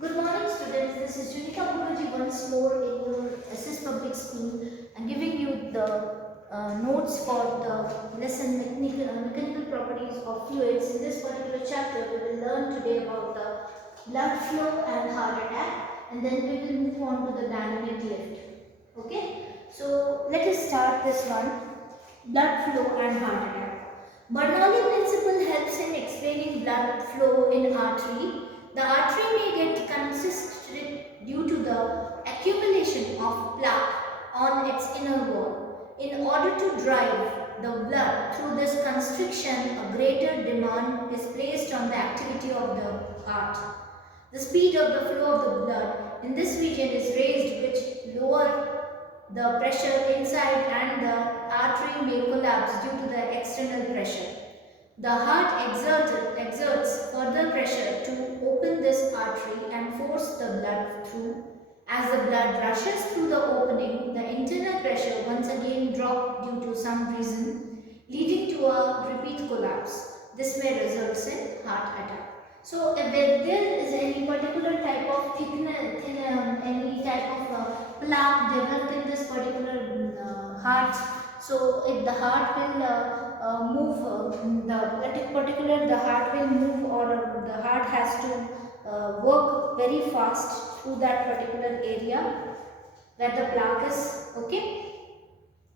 Good morning students, this is Junita Mukherjee once more in your SS Public School and giving you the notes for the lesson mechanical properties of fluids. In this particular chapter we will learn today about the blood flow and heart attack, and then we will move on to the dynamic lift. Okay, so let us start this one, blood flow and heart attack. Bernoulli principle helps in explaining blood flow in artery. The artery may get constricted due to the accumulation of plaque on its inner wall. In order to drive the blood through this constriction, a greater demand is placed on the activity of the heart. The speed of the flow of the blood in this region is raised, which lower the pressure inside, and the artery may collapse due to the external pressure. The heart exerts further pressure to open this artery and force the blood through. As the blood rushes through the opening, the internal pressure once again drops due to some reason, leading to a repeat collapse. This may result in heart attack. So, if there is any particular type of any type of plaque developed in this particular heart, so if the heart will move, the heart will move, or the heart has to work very fast through that particular area where the plaque is, okay.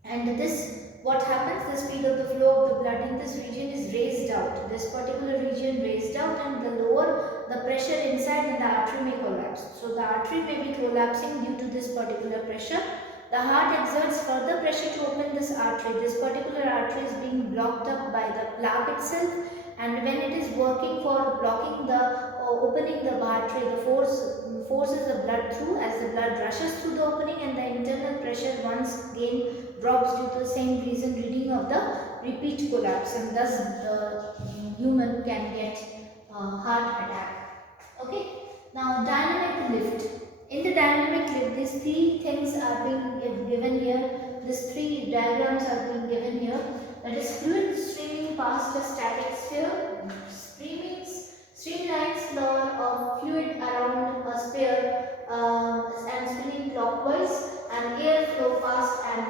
And this, what happens, the speed of the flow of the blood in this region is raised out, this particular region raised out, and the lower the pressure inside, and the artery may collapse. So the artery may be collapsing due to this particular pressure. The heart exerts further pressure to open this artery. This particular artery is being blocked up by the plaque itself, and when it is working for blocking the opening the artery, the forces the blood through. As the blood rushes through the opening, and the internal pressure once again drops due to the same reason, leading of the repeat collapse, and thus the human can get heart attack. Okay. Now dynamic lift. In the dynamic lift, these three things are being given here. These three diagrams are being given here. That is, fluid streaming past a static sphere, streamlined flow of fluid around a sphere and spinning clockwise, and air flow past an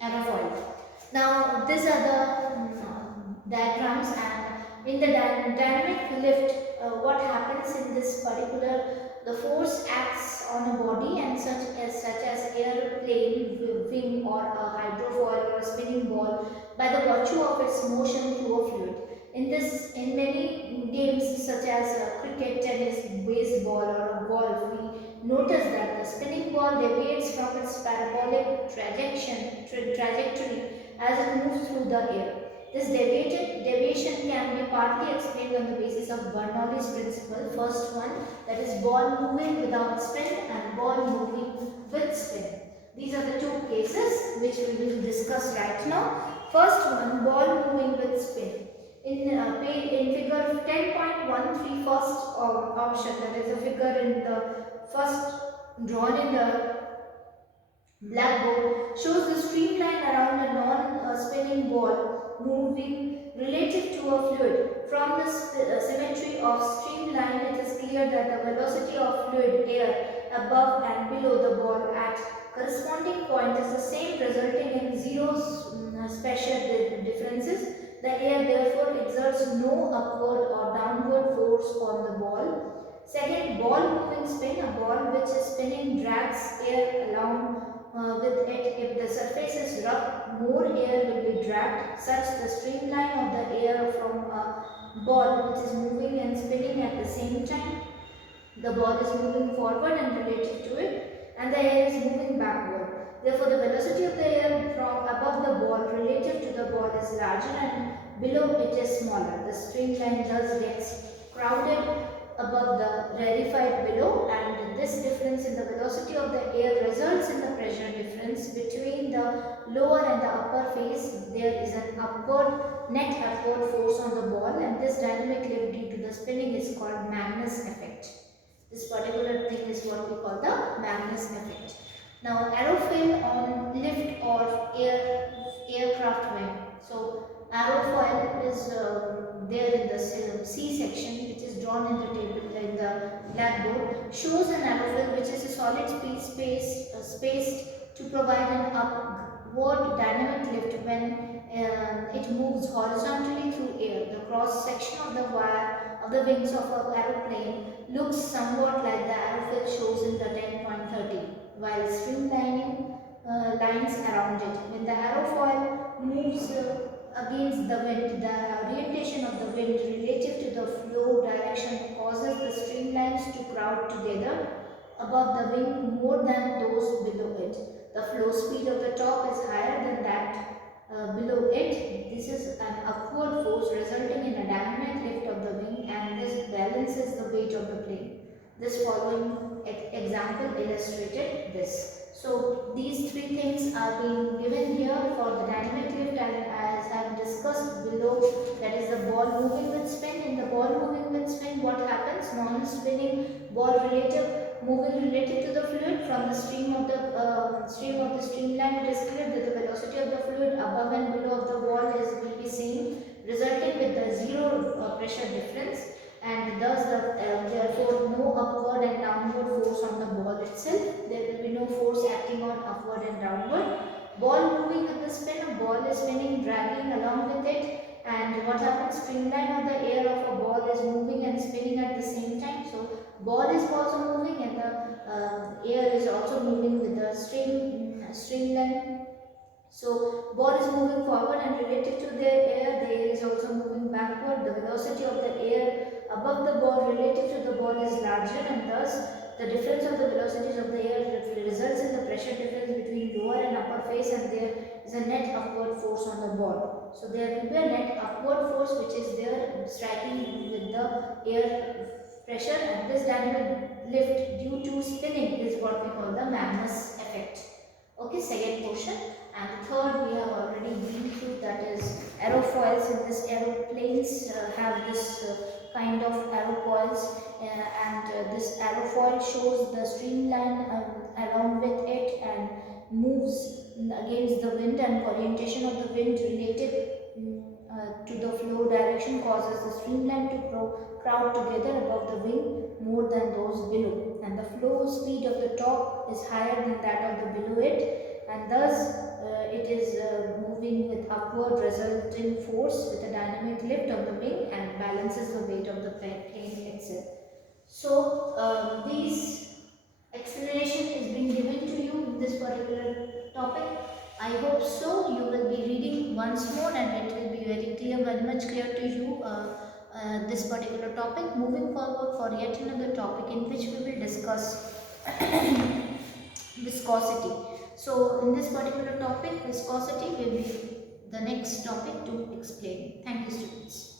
aerofoil. Now these are the diagrams, and in the dynamic lift, what happens in this particular, the force acts on a body, and such as airplane, wing, or a hydrofoil, or a spinning ball, by the virtue of its motion through a fluid. In many games such as cricket, tennis, baseball, or golf, we notice that the spinning ball deviates from its parabolic trajectory as it moves through the air. This deviation can be partly explained on the basis of Bernoulli's principle. First one, that is ball moving without spin and ball moving with spin. These are the two cases which we will discuss right now. First one, ball moving with spin. In figure 10.13, first option, that is a figure in the first drawn in the blackboard, shows the streamline around a non-spinning ball moving relative to a fluid. From the symmetry of streamline, it is clear that the velocity of fluid air above and below the ball at corresponding point is the same, resulting in zero spatial differences. The air therefore exerts no upward or downward force on the ball. Second, ball moving spin. A ball which is spinning drags air along with it. If the surface is rough, more air will be dragged. Such, the streamline of the air from a ball which is moving and spinning at the same time. The ball is moving forward and relative to it, and the air is moving backward. Therefore, the velocity of the air from above the ball relative to the ball is larger, and below it is smaller. The streamline thus gets crowded above the rarefied below, and this difference in the velocity of the air results in the pressure difference between the lower and the upper phase. There is an net upward force on the ball, and this dynamic lift due to the spinning is called Magnus effect. This particular thing is what we call the Magnus effect. Now, aerofoil on lift or aircraft wing. So, aerofoil is there in the C section, which is is drawn in the table in the blackboard shows an aerofoil which is a solid spaced to provide an upward dynamic lift when it moves horizontally through air. The cross section of the wire of the wings of an aeroplane looks somewhat like the aerofoil shows in the 10.30, while streamlining lines around it. When the aerofoil moves against the wind, the orientation of the wind relative to the flow direction causes the streamlines to crowd together above the wing more than those below it. The flow speed of the top is higher than that below it. This is an upward force resulting in a dynamic lift of the wing, and this balances the weight of the plane. This following example illustrated this. So these three things are being given here for the dynamic lift, and as I have discussed below, that is the ball moving with spin. In the ball moving with spin, what happens? Non-spinning ball moving related to the fluid from the streamline. It is clear that the velocity of the fluid above and below of the ball will be same, resulting with the zero pressure difference, and thus therefore no upward and downward force on the ball itself. There will be no force acting on upward and downward. Ball moving with the spin, a ball is spinning, dragging along with it, and what happens? Streamline of the air of a ball is moving and spinning at the same time. So ball is also moving, and the air is also moving with the streamline. So ball is moving forward, and related to the air is also moving backward. The velocity of the air above the ball relative to the ball is larger, and thus the difference of the velocities of the air results in the pressure difference between lower and upper face, and there is a net upward force on the ball. So there will be a net upward force which is there striking with the air pressure, and this dynamic lift due to spinning is what we call the Magnus effect. Okay, second portion. And third, we have already been through, that is aerofoils. In this, aeroplanes have this kind of aerofoils, and this aerofoil shows the streamline along with it and moves against the wind, and orientation of the wind related to the flow direction causes the streamline to crowd together above the wing more than those below, and the flow speed of the top is higher than that of the below it, and thus it is moving with upward resulting force with a dynamic lift of the wing and balances the weight of the plane itself. So these explanation is being given to you in this particular topic. I hope so. You will be reading once more, and it will be very clear, very much clear to you this particular topic. Moving forward for yet another topic in which we will discuss viscosity. So in this particular topic, viscosity will be the next topic to explain. Thank you, students.